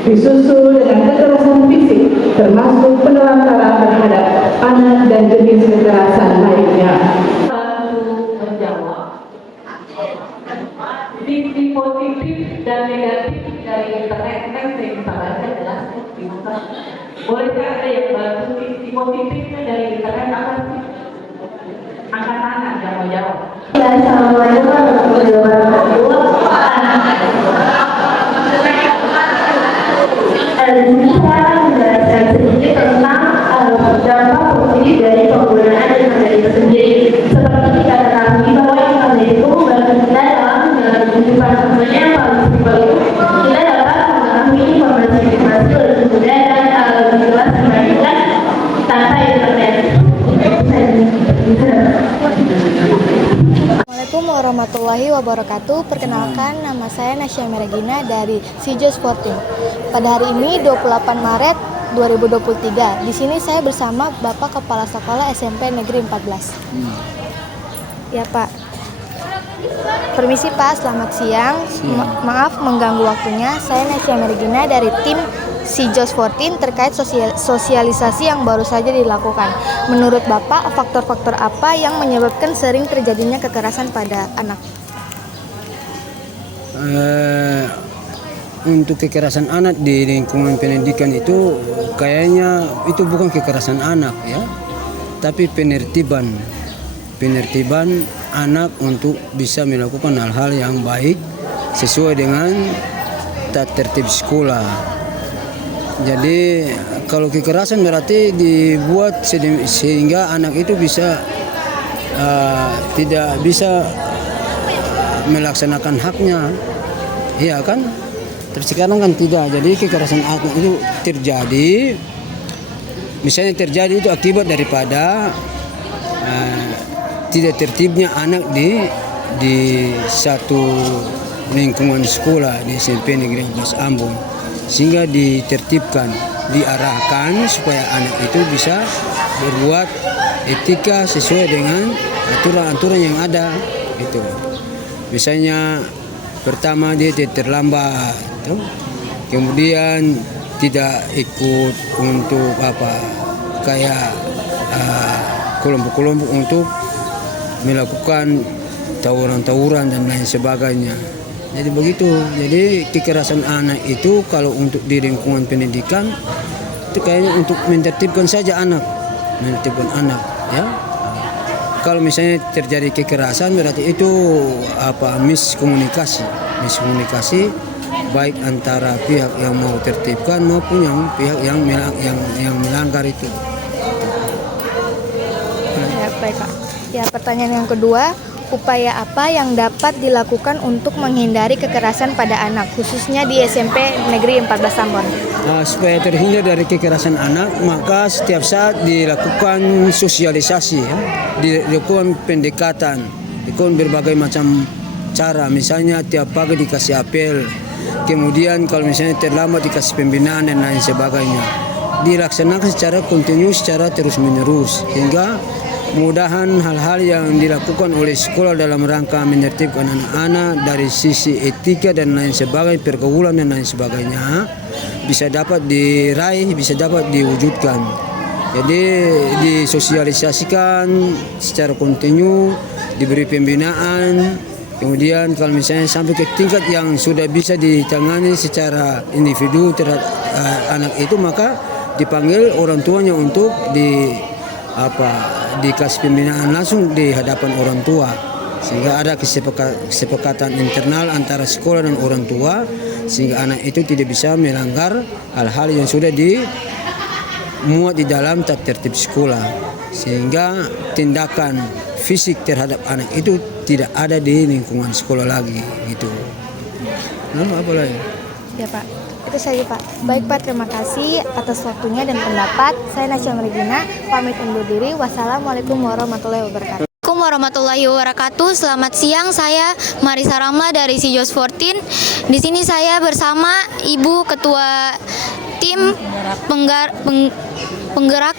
disusul dengan kekerasan fisik termasuk penelantaran terhadap anak dan jenis kekerasan lainnya. Sisi positif dan negatif dari internet yang saya bisa baca adalah bolehkah ada yang bantu sisi positifnya dari internet apa sih? Angkat tangan yang mau jawab. Ya, assalamualaikum warahmatullahi wabarakatuh. Di sini saya akan menjelaskan sedikit tentang dampak positif dari penggunaan internet itu sendiri. Seperti kita ketahui bahwa internet itu membantu kita dalam menjalani kehidupan sehari-hari yang paling simpel itu. Kita dapat mengetahui informasi-informasi lebih mudah dan lebih jelas dibandingkan tanpa internet. Assalamualaikum warahmatullahi wabarakatuh. Perkenalkan, nama saya Nasya Meregina dari Sijos 14. Pada hari ini 28 Maret 2023. Di sini saya bersama Bapak Kepala Sekolah SMP Negeri 14. Ya, Pak. Permisi, Pak. Selamat siang. Maaf mengganggu waktunya. Saya Nasya Meregina dari tim Sijos 14 terkait sosialisasi yang baru saja dilakukan. Menurut Bapak, faktor-faktor apa yang menyebabkan sering terjadinya kekerasan pada anak? Untuk kekerasan anak di lingkungan pendidikan itu kayaknya itu bukan kekerasan anak ya, tapi penertiban anak untuk bisa melakukan hal-hal yang baik sesuai dengan tata tertib sekolah. Jadi kalau kekerasan berarti dibuat sehingga anak itu bisa tidak bisa melaksanakan haknya, iya kan? Tapi sekarang kan tidak. Jadi kekerasan anak itu terjadi, misalnya terjadi itu akibat daripada tidak tertibnya anak di satu lingkungan sekolah di SMP Negeri 14 Ambon. Sehingga ditertibkan, diarahkan supaya anak itu bisa berbuat etika sesuai dengan aturan-aturan yang ada. Itu, misalnya pertama dia terlambat, kemudian tidak ikut untuk kayak kelompok-kelompok untuk melakukan tawuran-tawuran dan lain sebagainya. Jadi begitu. Jadi kekerasan anak itu kalau untuk di lingkungan pendidikan itu kayaknya untuk menertibkan saja anak, ya. Kalau misalnya terjadi kekerasan berarti itu miskomunikasi baik antara pihak yang mau tertibkan maupun yang pihak yang melanggar itu. Ya, baik, Pak. Ya, pertanyaan yang kedua, upaya apa yang dapat dilakukan untuk menghindari kekerasan pada anak, khususnya di SMP Negeri 14 Ambon? Supaya terhindar dari kekerasan anak, maka setiap saat dilakukan sosialisasi, ya. Dilakukan pendekatan, dilakukan berbagai macam cara. Misalnya tiap pagi dikasih apel, kemudian kalau misalnya terlambat dikasih pembinaan dan lain sebagainya. Dilaksanakan secara kontinu, secara terus-menerus, hingga mudahan hal-hal yang dilakukan oleh sekolah dalam rangka menertibkan anak-anak dari sisi etika dan lain sebagainya, pergaulan dan lain sebagainya bisa dapat diraih, bisa dapat diwujudkan. Jadi disosialisasikan secara kontinu, diberi pembinaan, kemudian kalau misalnya sampai ke tingkat yang sudah bisa ditangani secara individu terhadap anak itu, maka dipanggil orang tuanya untuk dikasih pembinaan langsung di hadapan orang tua, sehingga ada kesepakatan internal antara sekolah dan orang tua, sehingga anak itu tidak bisa melanggar hal-hal yang sudah dimuat di dalam tata tertib sekolah, sehingga tindakan fisik terhadap anak itu tidak ada di lingkungan sekolah lagi gitu. Apa lagi? Ya, Pak. Itu saja, Pak. Baik, Pak, terima kasih atas waktunya dan pendapat. Saya Nasya Meregina, pamit undur diri. Wassalamualaikum warahmatullahi wabarakatuh. Assalamualaikum warahmatullahi wabarakatuh. Selamat siang, saya Marisa Ramla dari Sijos 14. Di sini saya bersama Ibu Ketua Tim Penggerak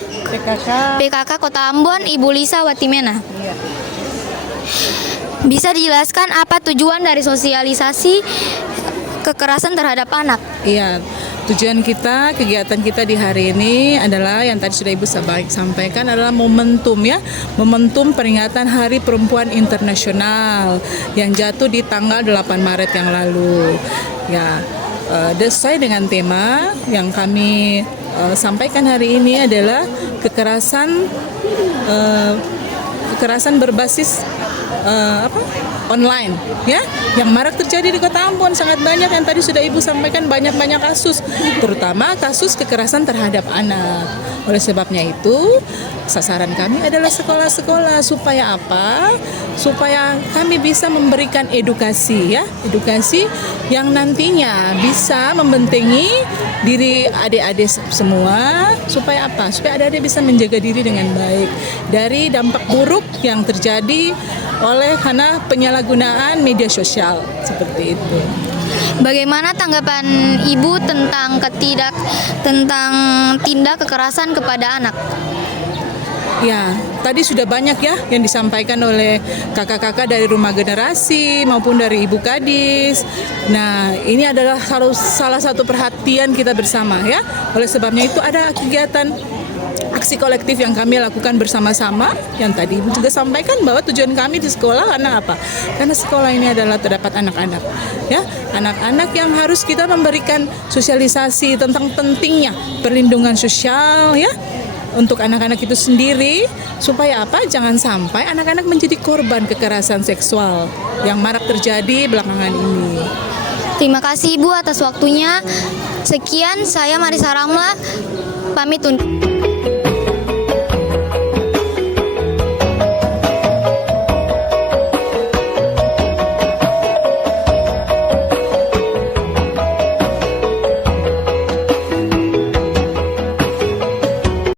PKK Kota Ambon, Ibu Lisa Watimena. Bisa dijelaskan apa tujuan dari sosialisasi kekerasan terhadap anak? Iya, Tujuan kita, kegiatan kita di hari ini adalah yang tadi sudah Ibu sampaikan adalah momentum ya, momentum peringatan Hari Perempuan Internasional yang jatuh di tanggal 8 Maret yang lalu. Ya, sesuai dengan tema yang kami sampaikan hari ini adalah kekerasan berbasis online ya, yang marak terjadi di Kota Ambon. Sangat banyak yang tadi sudah Ibu sampaikan, banyak kasus, terutama kasus kekerasan terhadap anak. Oleh sebabnya itu sasaran kami adalah sekolah-sekolah. Supaya apa? Supaya kami bisa memberikan edukasi ya, edukasi yang nantinya bisa membentengi diri adik-adik semua. Supaya apa? Supaya adik-adik bisa menjaga diri dengan baik dari dampak buruk yang terjadi karena penyalahgunaan media sosial seperti itu. Bagaimana tanggapan Ibu tentang tindak kekerasan kepada anak? Ya, tadi sudah banyak ya yang disampaikan oleh kakak-kakak dari Rumah Generasi maupun dari Ibu Kadis. Nah, ini adalah salah satu perhatian kita bersama ya. Oleh sebabnya itu ada kegiatan aksi kolektif yang kami lakukan bersama-sama, yang tadi Ibu juga sampaikan bahwa tujuan kami di sekolah karena apa? Karena sekolah ini adalah terdapat anak-anak ya, anak-anak yang harus kita memberikan sosialisasi tentang pentingnya perlindungan sosial ya untuk anak-anak itu sendiri, supaya apa? Jangan sampai anak-anak menjadi korban kekerasan seksual yang marak terjadi belakangan ini. Terima kasih Ibu atas waktunya. Sekian, saya Marisa Ramla, pamit undur.